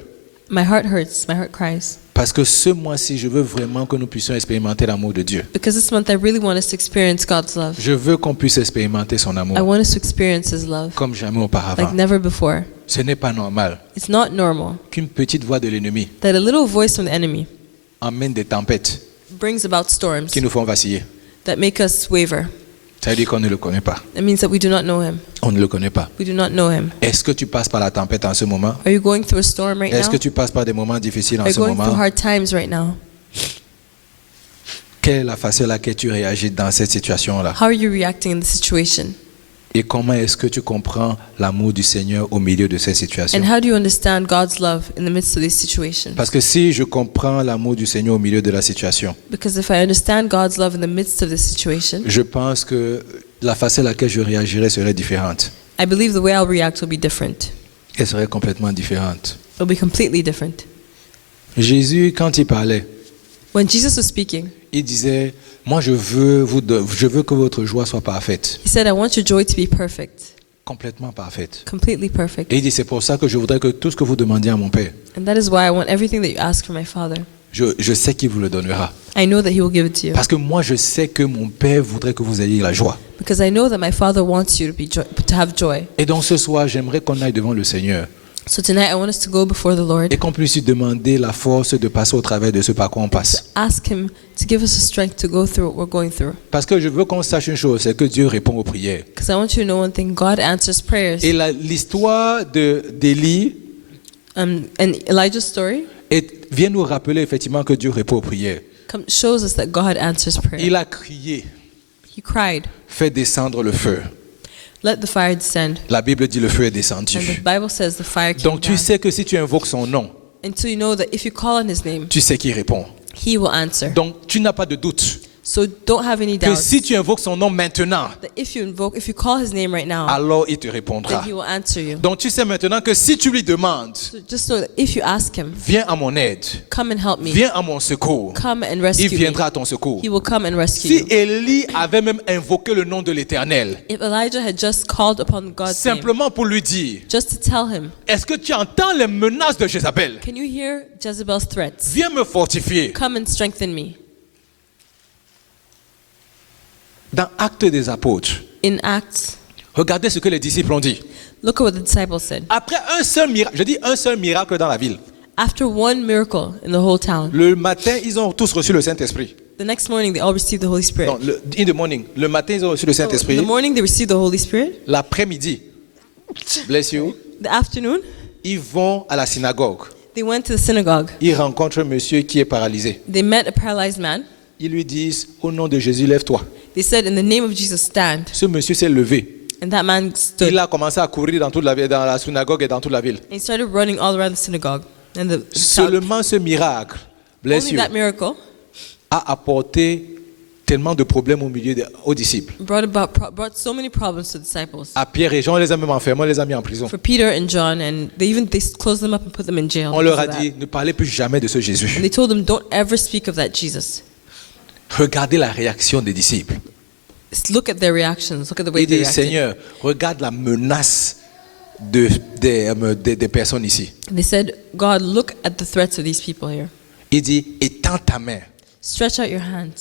My heart hurts, my heart cries. Parce que ce mois-ci, je veux vraiment que nous puissions expérimenter l'amour de Dieu. Because this month I really want us to experience God's love. Je veux qu'on puisse expérimenter son I amour want us to experience His love comme jamais auparavant. like never before. Ce n'est pas normal It's not normal qu'une petite voix de l'ennemi that a little voice from the enemy emmène des tempêtes brings about storms qui nous font vaciller. that make us waver. Ça veut dire qu'on ne le connaît pas. It means that we do not know Him. On ne le connaît pas. We do not know Him. Est-ce que tu passes par la tempête en ce moment? Are you going through a storm right Est-ce now? que tu passes par des moments difficiles en Are you ce going through moment? hard times right now? Quelle est la façon à laquelle tu réagis dans cette situation-là? How are you reacting in the situation? Et comment est-ce que tu comprends l'amour du Seigneur au milieu de cette situation? And how do you understand God's love in the midst of these situations? Parce que si je comprends l'amour du Seigneur au milieu de la situation, Because if I understand God's love in the midst of this situation, je pense que la façon à laquelle je réagirais serait différente. I believe the way I'll react will be different. Elle serait complètement différente. It'll be completely different. Jésus, quand il parlait, When Jesus was speaking, il disait, moi je veux que votre joie soit parfaite, He said, I want your joy to be perfect, complètement parfaite. completely perfect. Et il dit, c'est pour ça que je voudrais que tout ce que vous demandiez à mon Père, And that is why I want everything that you ask from my Father. je sais qu'il vous le donnera. I know that He will give it to you. Parce que moi je sais que mon Père voudrait que vous ayez la joie. Because I know that my Father wants you to have joy. Et donc ce soir, j'aimerais qu'on aille devant le Seigneur So tonight I want us to go before the Lord, et qu'on puisse lui demander la force de passer au travers de ce par quoi on passe. ask Him to give us the strength to go through what we're going through. Parce que je veux qu'on sache une chose, c'est que Dieu répond aux prières. Because I want you to know one thing, God answers prayers. Et l'histoire d'Élie And Elijah's story vient nous rappeler effectivement que Dieu répond aux prières. shows us that God answers prayer. Il a crié, He cried, fais descendre le feu. let the fire descend. La Bible dit le feu est And the descendu. Bible says the fire came Donc tu down. sais que si tu invoques son nom, And so you know that if you call on His name, tu sais qu'il répond. He will answer. Donc tu n'as pas de doute So don't have any que doubts si tu invoques son nom maintenant, that if you call His name right now, alors il te then répondra. He will answer you. Donc tu sais maintenant que si tu lui demandes, So just know that if you ask Him, viens à mon aide, come and help me, viens à mon secours, come and il rescue me, viendra à ton secours. He will come and rescue Si you. Élie avait même invoqué le nom de l'Éternel, If Elijah had just called upon God's name, simplement pour lui dire, just to tell him, est-ce que tu entends les menaces de Jézabel? can you hear Jezebel's threats? Viens me fortifier. Come and strengthen me. Dans Actes des Apôtres, In Acts, regardez ce que les disciples ont dit. look at what the disciples said. Après un seul miracle, je dis un seul miracle dans la ville, After one miracle in the whole town, le matin, ils ont tous reçu le Saint-Esprit. the next morning they all received the Holy Spirit. Non, in the morning, le matin, ils ont reçu le So in Saint-Esprit. the morning they received the Holy Spirit. L'après-midi, bless you, The afternoon, ils vont à la synagogue. they went to the synagogue. Ils rencontrent un monsieur qui est paralysé. They met a paralyzed man. Ils lui disent, au nom de Jésus, lève-toi. They said, in the name of Jesus, stand. Ce monsieur s'est levé. And that man stood. Il a commencé à courir dans toute la ville, dans la synagogue et dans toute la ville. And he started running all around the synagogue. And the town. Seulement ce miracle, bless Only you, that miracle a apporté tellement de problèmes aux disciples. brought so many problems to the disciples. À Pierre et Jean, on les a même enfermés, on les a mis en prison. For Peter and John, and they closed them up and put them in jail. On leur a because of dit, that. ne parlez plus jamais de ce And Jésus. they told them, don't ever speak of that Jesus. Regardez la réaction des disciples. Look at their reactions. Look at the way Il they dit, reacted. Seigneur, regarde la menace des personnes ici. They said, God, look at the threats of these people here. Il dit, étends ta main, Stretch out your hand.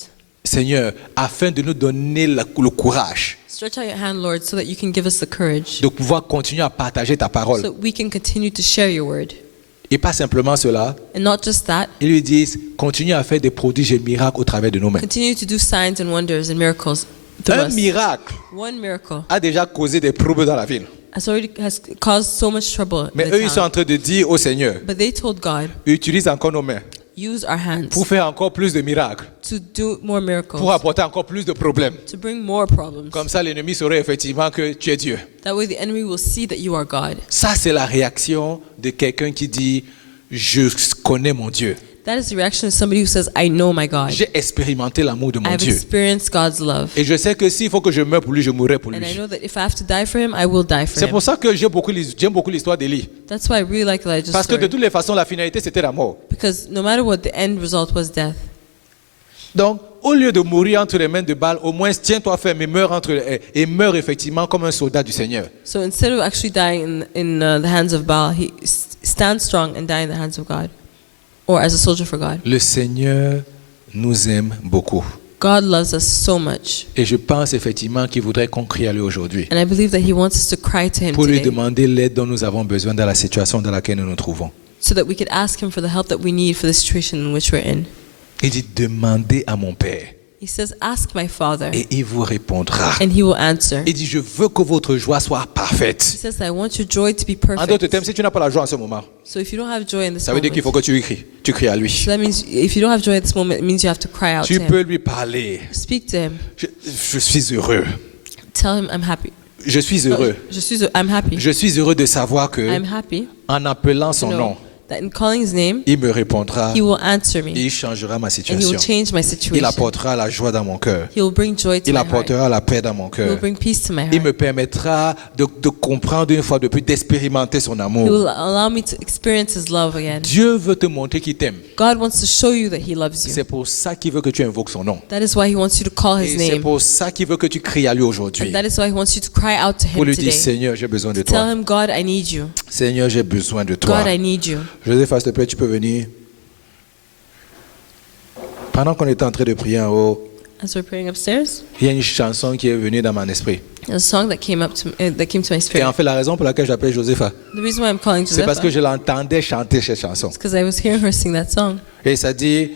Seigneur, afin de nous donner le courage Stretch out your hand, Lord, so that you can give us the courage, de pouvoir continuer à partager ta parole. so that we can continue to share your word. Et pas simplement cela, And not just that, ils lui disent, continue à faire des prodiges et miracles au travers de nos mains. continue to do signs and wonders and miracles through Un us. miracle One miracle a déjà causé des troubles dans la ville. has caused so much trouble Mais in eux, the ils sont en town. train de dire au Seigneur, But they told God, utilise encore nos mains use our hands pour faire encore plus de miracles, to do more miracles, pour apporter encore plus de problèmes. to bring more problems. Comme ça, l'ennemi saurait effectivement que tu es Dieu. That way the enemy will see that you are God. Ça, c'est la réaction de quelqu'un qui dit, je connais mon Dieu. That is the reaction of somebody who says, I know my God. J'ai expérimenté l'amour de mon I've Dieu. experienced God's love. Et je sais que s'il faut que je meure pour lui, je mourrai pour And I lui. know that if I have to die for him, I will die for C'est him. pour ça que j'aime beaucoup l'histoire d'Élie. That's why I really like Elijah's Parce que de story. toutes les façons, la finalité, c'était la mort. Because no matter what, the end result was death. Donc, au lieu de mourir entre les mains de Baal, au moins tiens-toi ferme et meurs effectivement comme un soldat du Seigneur. So instead of actually dying in the hands of Baal, he stand strong and die in the hands of God, or as a soldier for God. Le Seigneur nous aime beaucoup. God loves us so much. Et je pense effectivement qu'il voudrait qu'on crie à lui aujourd'hui And I believe that He wants us to cry to Him pour lui today demander l'aide dont nous avons besoin dans la situation dans laquelle nous nous trouvons. so that we could ask Him for the help that we need for the situation in which we're in. Il dit, demandez à mon Père He says, ask my Father, et il vous répondra. and He will answer. Il dit, je veux que votre joie soit He parfaite. says, I want your joy to be En d'autres perfect. termes, si tu n'as pas la joie en ce moment, So if you don't have joy in this ça veut dire qu'il faut moment, que tu cries à lui. so that means if you don't have joy at this moment, it means you have to cry out Tu to peux Him. lui parler. Speak to Him. Je suis heureux. Tell Him, I'm happy. Je suis heureux. I'm happy. Je suis heureux de savoir que, I'm happy en appelant to son nom, know that in calling His name, il me répondra He will answer et me, il changera ma and He will situation. change my Il situation. apportera la joie dans mon cœur. He will bring joy to Il my heart. apportera la paix dans mon He will cœur. bring peace to my Il heart. me permettra de comprendre une fois de plus, d'expérimenter son He amour. will allow me to experience His love again. Dieu veut te montrer qu'il t'aime. God wants to show you that He loves you. C'est pour ça qu'il veut que tu invoques son nom. That is why He wants you to call His Et c'est name. pour ça qu'il veut que tu cries à lui aujourd'hui. And that is why He wants you to cry out to Pour Him lui dire, today. Seigneur, j'ai besoin de Tell toi. Him, God, I need you. Seigneur, j'ai besoin de toi. God, I need you. Joseph, s'il te plaît, tu peux venir. Pendant qu'on était en train de prier en haut, As we're praying upstairs, il y a une chanson qui est venue dans mon esprit. a song that came to my Et spirit. en fait, la raison pour laquelle j'appelle Josepha, The reason why I'm calling c'est parce Josepha que is je l'entendais chanter cette chanson. because I was hearing her sing that song. Et ça dit,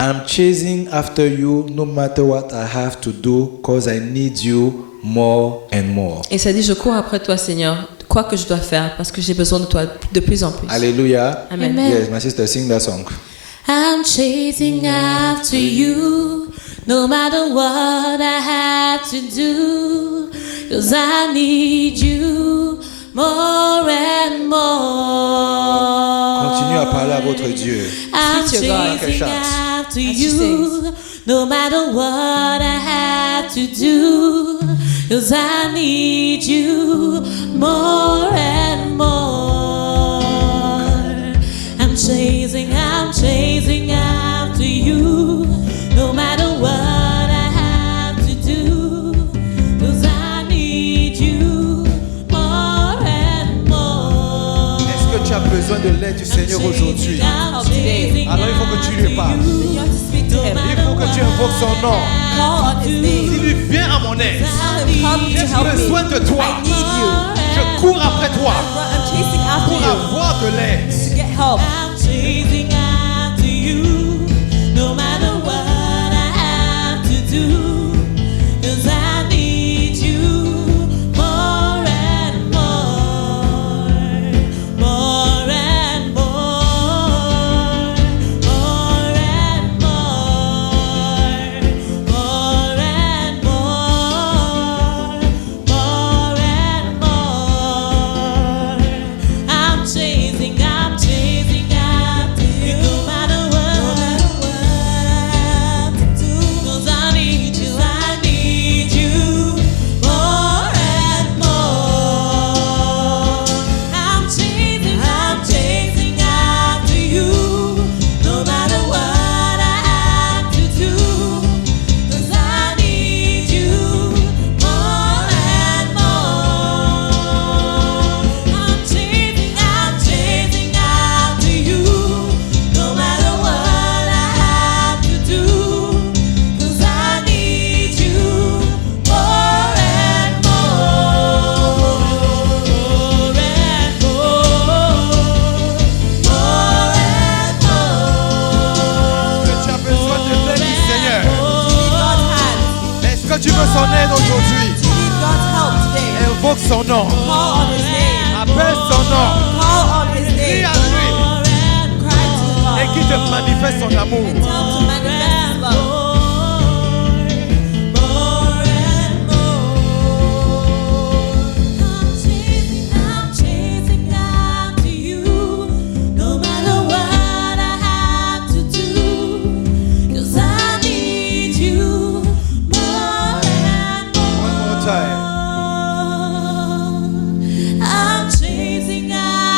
I'm chasing after you no matter what I have to do, cause I need you more and more. Et ça dit, je cours après toi, Seigneur, quoi que je dois faire, parce que j'ai besoin de toi de plus en plus. Alléluia. Amen. Yes, my sister, sing that song. I'm chasing after you, no matter what I have to do, 'cause I need you more and more. Continuez à parler à votre Dieu. I'm Speak to your God. chasing Chante. after As she you, no matter what I have to do, 'cause I need you more and more. I'm chasing after you, no matter what I have to do, 'cause I need you more and more. Est-ce que tu as besoin de l'aide du Seigneur aujourd'hui? I'm chasing Alors il faut que tu lui parles. Then you have to speak to Him. Il faut que tu invoques son nom. Call on His name. Dis-lui, viens à mon aide. Tell Him, come to J'ai help besoin me. de toi. I need you. Je cours après toi I'm chasing after pour you avoir de l'aide. to get help. I'm chasing after you, no matter what I have to do, 'cause I need you more and more, more and more, more and more, more and more, more and more. I'm chasing after you, no matter what I have to do, 'cause I need you more and more. I'm chasing after you, no matter what I have to do, 'cause I need you more and more. I'm chasing after you, no matter what I have to do, 'cause I need you more and more, more and more, Est-ce que tu as besoin de l'aide du Seigneur? God's hand. Est-ce que tu veux son aide aujourd'hui? You need God's help today. Invoque son nom. Call on His name. Appelle son nom. Call on His Crie à name. lui Cry to God. et qu'il te manifeste son amour. Tell Him to manifest His love. I'm chasing after you, no matter what I have to do, 'cause I need you more and One more time. more. I'm chasing after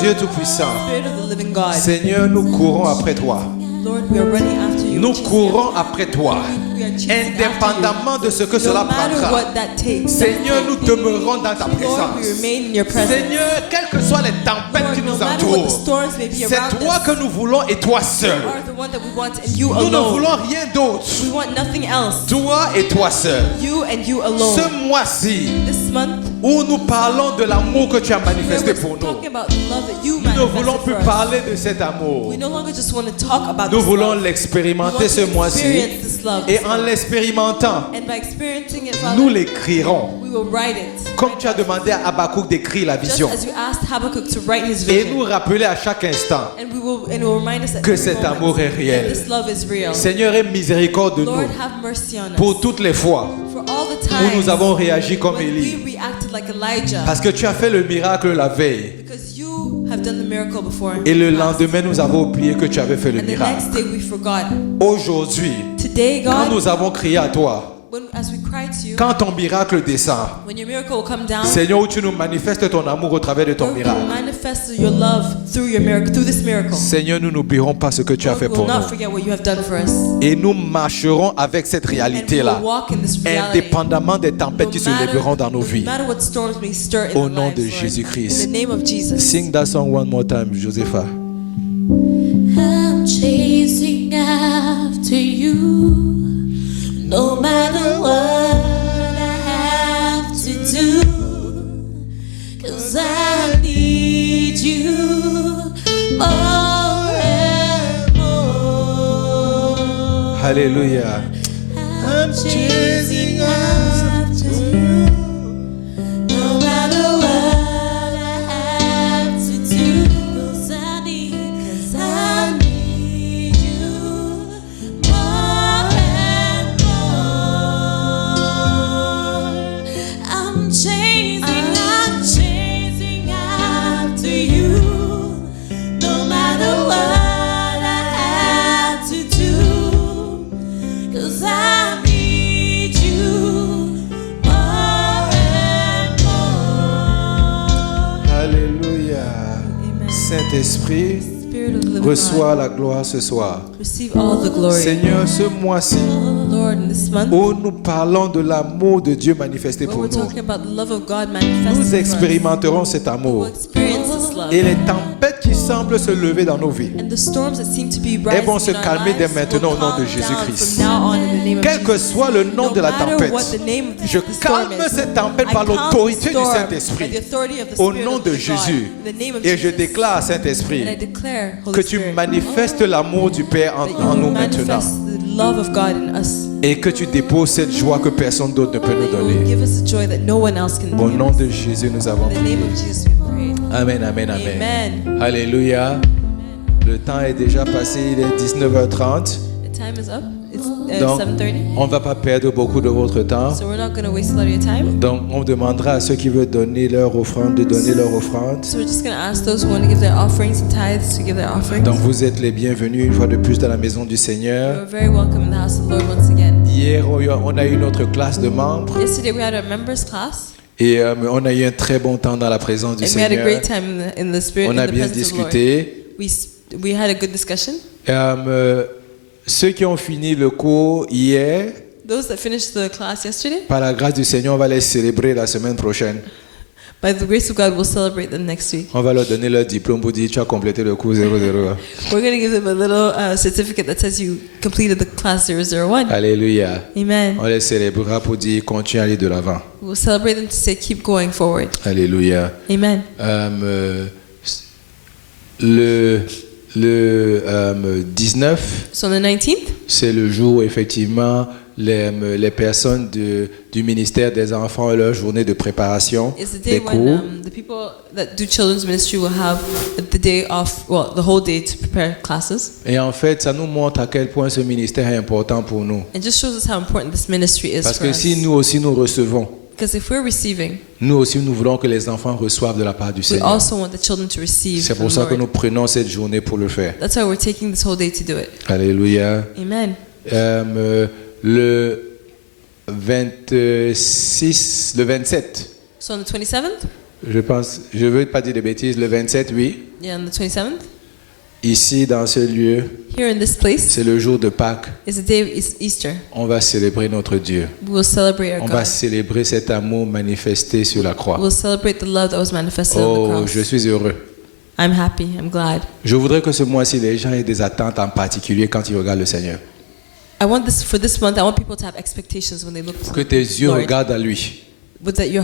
Dieu Tout-Puissant, Spirit of the living God, Seigneur, nous courons après toi. Lord, we are running after you. Nous chasing courons after après toi, you. We are chasing after indépendamment de ce que you. cela No matter prendra. what that takes. Seigneur, nous demeurons dans ta Lord, we présence. remain in your presence. Seigneur, quelles que soient les tempêtes Lord, qui no nous matter what the entourent, storms may be c'est around toi us, que nous voulons et toi seul. you are the one that we want and you Nous ne alone. voulons rien d'autre. We want nothing else. Toi et toi seul. You and you alone. Ce mois-ci, This month, où nous parlons de l'amour que tu as where manifesté we're pour nous, talking about the love that you nous ne voulons manifested plus for us. parler de cet amour. We no longer just want to talk about Nous this voulons love. l'expérimenter We want ce to mois-ci. experience this love, Et this en love. l'expérimentant, And by experiencing it, Father, nous l'écrirons. we will write it. Comme tu as demandé à Habakkuk d'écrire la Just vision. as you asked Habakkuk to write his Et vision. nous rappeler à chaque instant And it will remind us at que every cet moment amour est that réel. this love is real. Seigneur, aie miséricorde de Lord, nous have mercy on us. pour toutes les fois For all the où times nous avons réagi comme when Élie. we reacted like Elijah. Parce que tu as fait le miracle la veille. Because you have done the miracle before. Et le in the past. lendemain, nous avons oublié que tu avais fait le And the miracle. next day we forgot. Aujourd'hui, Today, quand God, nous avons crié à toi, as we cry to you, quand ton miracle descend, when your miracle will come down, Seigneur, où tu nous manifestes ton amour au travers de ton Lord, you miracle. manifest your love through your miracle, through this miracle. Seigneur, nous n'oublierons pas ce que tu as Lord, fait we will pour not nous. forget what you have done for us. Et nous marcherons avec cette And we réalité-là, will walk in this reality. indépendamment des tempêtes qui se lèveront dans nos vies. No matter what storms may stir in Au our nom lives, de Lord. Jésus-Christ. In the name of Jesus. Sing that song one more time, Josepha. I'm chasing after you, no matter what I have to do, 'cause I need you more and more. Hallelujah. I'm chasing after you, no matter what I have to do, 'cause I need you more and more. I'm chasing after you, no matter what I have to do, 'cause I need you more and more. Alléluia. Amen. Saint-Esprit, Spirit of the living reçois la gloire ce soir. God, receive all the glory. Seigneur, ce mois-ci, Lord, in this month, où nous parlons de l'amour de Dieu manifesté when pour we're nous, talking about the love of God manifested nous for us, expérimenterons cet we'll amour. experience this love. Et les tempêtes qui semblent se lever dans nos vies, And the storms that seem to be elles vont rising se in our calmer dès lives maintenant will au nom de calm down Jésus-Christ. from now on in the name of Quel que Jesus. soit le nom No de la matter tempête, what the name of je the storm calme is, cette tempête I par calm l'autorité the du storm Saint-Esprit. by the authority of the Au Spirit nom of de the God, Jésus. in the name of Et je Jesus. déclare à And I Saint-Esprit declare, Holy que tu Spirit, manifestes l'amour du Père that en you nous maintenant. manifest the love of God in us. Et que tu déposes cette joie que personne d'autre ne peut nous That you will donner. give us a joy that no one else can Au give nom us. de Jésus, nous avons In the name prié. of Jesus we pray. Amen, amen, amen. Amen. Alléluia. Le temps est déjà passé, il est 19h30. The time is up. It's Donc, 7:30. on ne va pas perdre beaucoup de votre temps. So we're not going to waste a lot of your time. Donc, on demandera à ceux qui veulent donner leur offrande de donner leur offrande. So we're just going to ask those who want to give their offerings and tithes to give their offerings. Donc, vous êtes les bienvenus une fois de plus dans la maison du Seigneur. You're very welcome in the house of the Lord once again. Hier, on a eu notre classe de membres Yesterday we had a members class, et on a eu un très bon temps dans la présence du and we had a Seigneur. great time in the spirit, On in a the bien presence of the Lord. discuté. We had a good discussion. Ceux qui ont fini le cours hier, Those that finished the class yesterday, par la grâce du Seigneur, on va les célébrer la semaine prochaine. by the grace of God, we'll celebrate them next week. On va leur donner leur diplôme pour dire tu as complété le cours 00. We're going to give them a little certificate that says you completed the class 001. Alléluia. Amen. On les célébrera pour dire continue à aller de l'avant. We'll celebrate them to say keep going forward. Alléluia. Amen. Le 19, So on the 19th, c'est le jour où effectivement les personnes du ministère des enfants ont leur journée de préparation is the des day when cours. the people that do children's ministry will have the day off, well, the whole day to prepare classes. Et en fait, ça nous montre à quel point ce ministère est important pour nous. It just shows us how important this ministry is Parce for que us. si nous aussi nous recevons, Because if we're receiving, nous aussi nous voulons que les enfants reçoivent de la part du we Seigneur. also want the children to receive C'est from pour ça the que nous Lord. prenons cette journée pour le faire. That's why we're taking this whole day to do it. Alléluia. Amen. Le 27, So on the 27th, je pense, je ne veux pas dire de bêtises, le 27, oui. Yeah, on the 27th. Ici, dans ce lieu, Here in this place c'est le jour de Pâques. is the day of Easter. On va célébrer notre Dieu. We will celebrate our On va God. célébrer cet amour manifesté sur la We croix. will celebrate the love that was manifested on the Oh, cross. je suis heureux. I'm happy. I'm glad. Je voudrais que ce mois-ci, les gens aient des attentes en particulier quand ils regardent le Seigneur. I want this for this month. I want people to have expectations when they look to Que tes the yeux Lord. regardent à lui But that your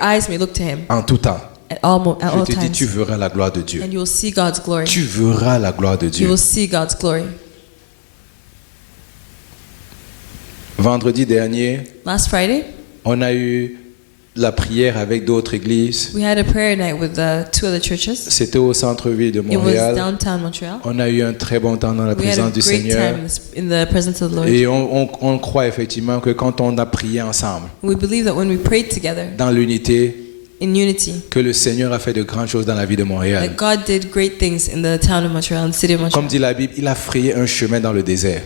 eyes may look to Him en tout temps. at all Je all te dis, times, tu verras la gloire de Dieu. and you will see God's glory. Tu verras la gloire de You Dieu. will see God's glory. Vendredi dernier, Last Friday, on a eu la prière avec d'autres églises. we had a prayer night with two other churches. C'était au centre-ville de It was Montréal. downtown Montreal. On a eu un très bon temps dans la We had a présence du great Seigneur. time in the presence of the Lord. Et on croit effectivement que quand on a prié ensemble, We believe that when we prayed together dans l'unité, in unity, que le Seigneur a fait de grandes choses dans la vie de Montréal. that God did great things in the town of Montreal, in the city of Comme Montreal. dit la Bible, il a frayé un chemin dans le désert.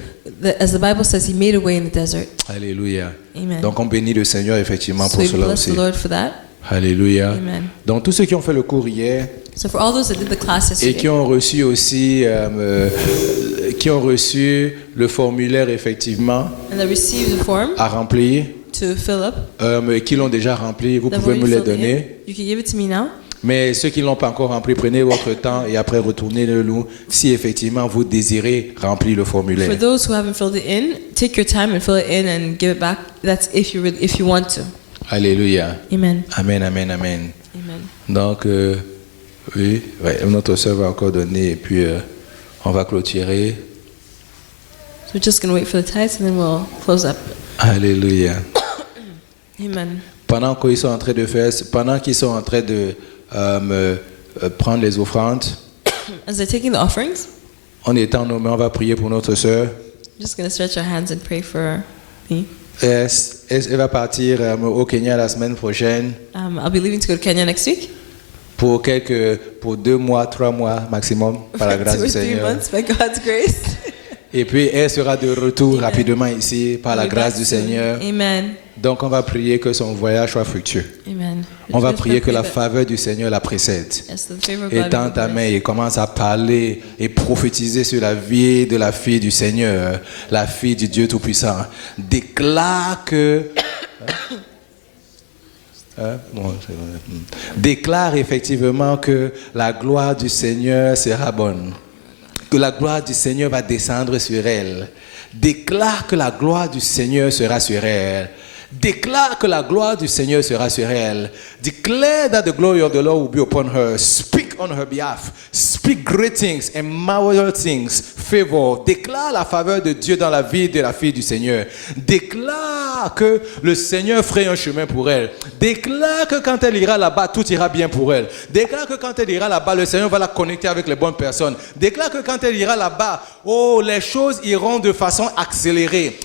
As the Bible says, He made a way in the desert. Alléluia. Amen. Donc on bénit le Seigneur effectivement So pour we cela bless aussi. the Lord for that. Alléluia. Amen. Donc tous ceux qui ont fait le cours hier So for all those that did the class et yesterday, qui ont reçu aussi, qui ont reçu le formulaire effectivement and that received the form à remplir, to fill up, qui l'ont déjà rempli, vous that pouvez when me you les filled it donner. in, you can give it to me now. Mais ceux qui ne l'ont pas encore rempli, prenez votre temps et après retournez-le nous si effectivement vous désirez remplir le formulaire. For those who haven't filled it in, take your time and fill it in and give it back. That's if you want to. Alléluia. Amen. Amen, amen, amen. Amen. Donc, oui, ouais, notre soeur va encore donner et puis on va clôturer. So we're just going to wait for the tithes and then we'll close up. Alléluia. Amen. Pendant qu'ils sont en train de faire, pendant qu'ils sont en train de prendre les offrandes, As they're taking the offerings, on est en nos mains, on va prier pour notre soeur. we're just going to stretch our hands and pray for me. Elle va partir au Kenya la semaine prochaine I'll be leaving to go to Kenya next week. pour 2 mois, 3 mois maximum, par la For grâce 2 or du 3 Seigneur. months by God's grace. Et puis elle sera de retour rapidement ici par la I'll be grâce back du soon. Seigneur. Amen. Donc on va prier que son voyage soit fructueux. Amen. On va Just prier que pray la that- faveur du Seigneur la précède. Yes, the favor of Et God tends will ta be main et commence à parler et prophétiser sur la vie de la fille du Seigneur, la fille du Dieu Tout-Puissant. Déclare que... Déclare effectivement que la gloire du Seigneur sera bonne. Que la gloire du Seigneur va descendre sur elle. Déclare que la gloire du Seigneur sera sur elle. Déclare que la gloire du Seigneur sera sur elle. Declare that the glory of the Lord will be upon her. Speak on her behalf. Speak great things and marvelous things. Favor. Déclare la faveur de Dieu dans la vie de la fille du Seigneur. Déclare que le Seigneur ferait un chemin pour elle. Déclare que quand elle ira là-bas, tout ira bien pour elle. Déclare que quand elle ira là-bas, le Seigneur va la connecter avec les bonnes personnes. Déclare que quand elle ira là-bas, oh, les choses iront de façon accélérée.